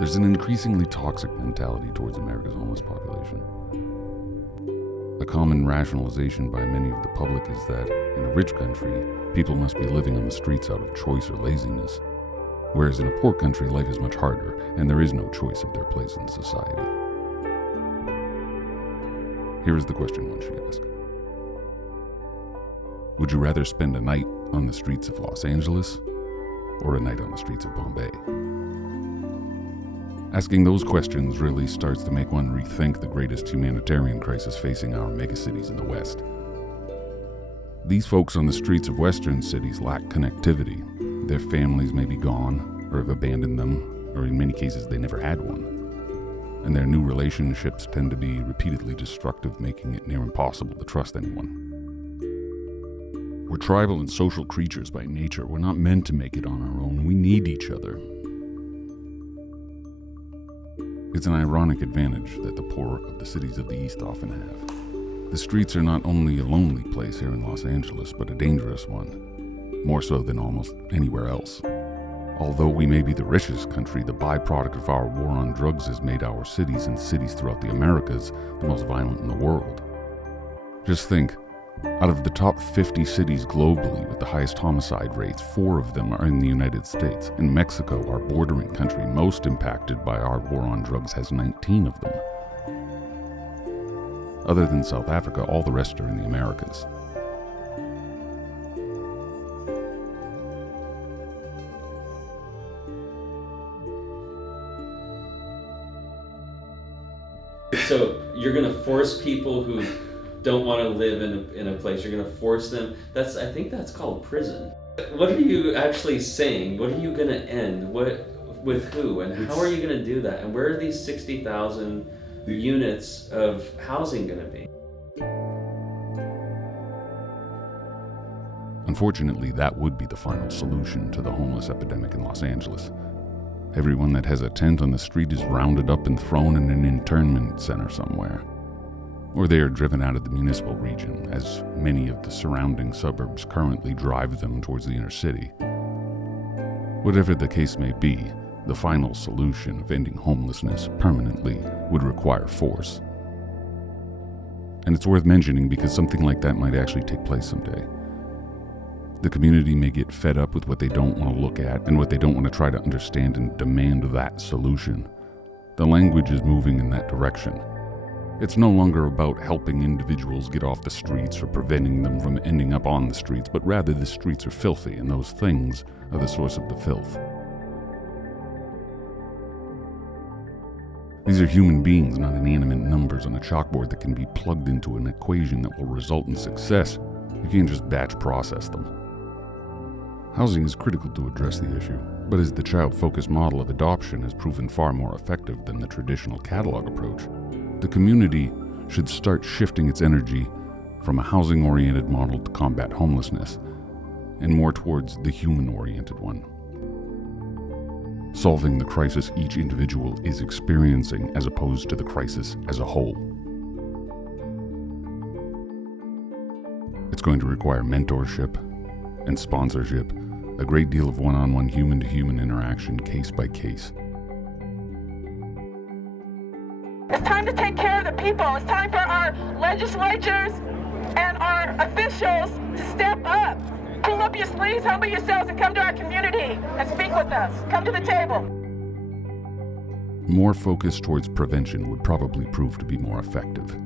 There's an increasingly toxic mentality towards America's homeless population. A common rationalization by many of the public is that in a rich country, people must be living on the streets out of choice or laziness, whereas in a poor country, life is much harder and there is no choice of their place in society. Here is the question one should ask. Would you rather spend a night on the streets of Los Angeles or a night on the streets of Bombay? Asking those questions really starts to make one rethink the greatest humanitarian crisis facing our megacities in the West. These folks on the streets of Western cities lack connectivity. Their families may be gone or have abandoned them, or in many cases they never had one. And their new relationships tend to be repeatedly destructive, making it near impossible to trust anyone. We're tribal and social creatures by nature. We're not meant to make it on our own. We need each other. It's an ironic advantage that the poor of the cities of the East often have. The streets are not only a lonely place here in Los Angeles, but a dangerous one, more so than almost anywhere else. Although we may be the richest country, the byproduct of our war on drugs has made our cities and cities throughout the Americas the most violent in the world. Just think, out of the top 50 cities globally with the highest homicide rates, 4 of them are in the United States, and Mexico, our bordering country most impacted by our war on drugs, has 19 of them. Other than South Africa, all the rest are in the Americas. So you're going to force people who don't want to live in a place, you're going to force them. I think that's called prison. What are you actually saying? What are you going to end? With who? And how are you going to do that? And where are these 60,000 units of housing going to be? Unfortunately, that would be the final solution to the homeless epidemic in Los Angeles. Everyone that has a tent on the street is rounded up and thrown in an internment center somewhere. Or they are driven out of the municipal region, as many of the surrounding suburbs currently drive them towards the inner city. Whatever the case may be, the final solution of ending homelessness permanently would require force. And it's worth mentioning because something like that might actually take place someday. The community may get fed up with what they don't want to look at and what they don't want to try to understand and demand that solution. The language is moving in that direction. It's no longer about helping individuals get off the streets or preventing them from ending up on the streets, but rather the streets are filthy and those things are the source of the filth. These are human beings, not inanimate numbers on a chalkboard that can be plugged into an equation that will result in success. You can't just batch process them. Housing is critical to address the issue, but as the child-focused model of adoption has proven far more effective than the traditional catalog approach, the community should start shifting its energy from a housing-oriented model to combat homelessness, and more towards the human-oriented one. Solving the crisis each individual is experiencing as opposed to the crisis as a whole. It's going to require mentorship and sponsorship, a great deal of one-on-one human-to-human interaction, case by case. It's time to take care of the people. It's time for our legislatures and our officials to step up. Pull up your sleeves, humble yourselves, and come to our community and speak with us. Come to the table. More focus towards prevention would probably prove to be more effective,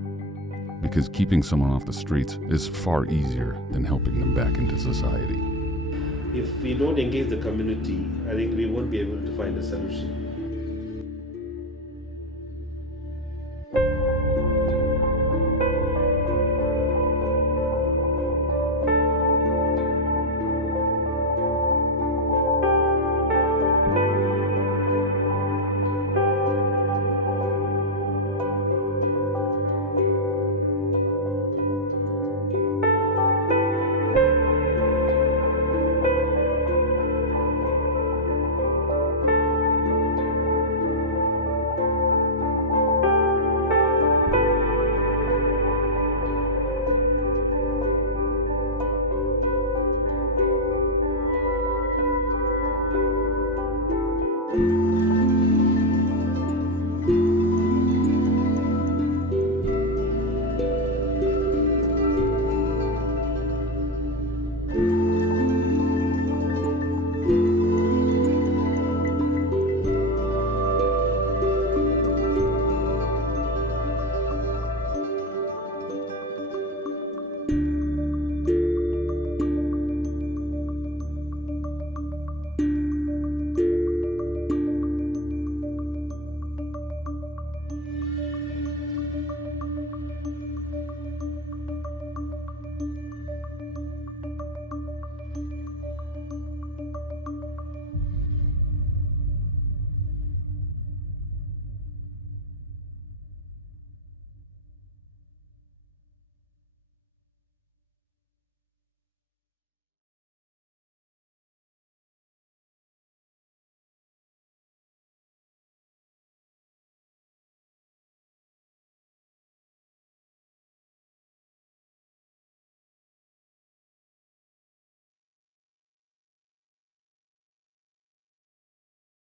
because keeping someone off the streets is far easier than helping them back into society. If we don't engage the community, I think we won't be able to find a solution.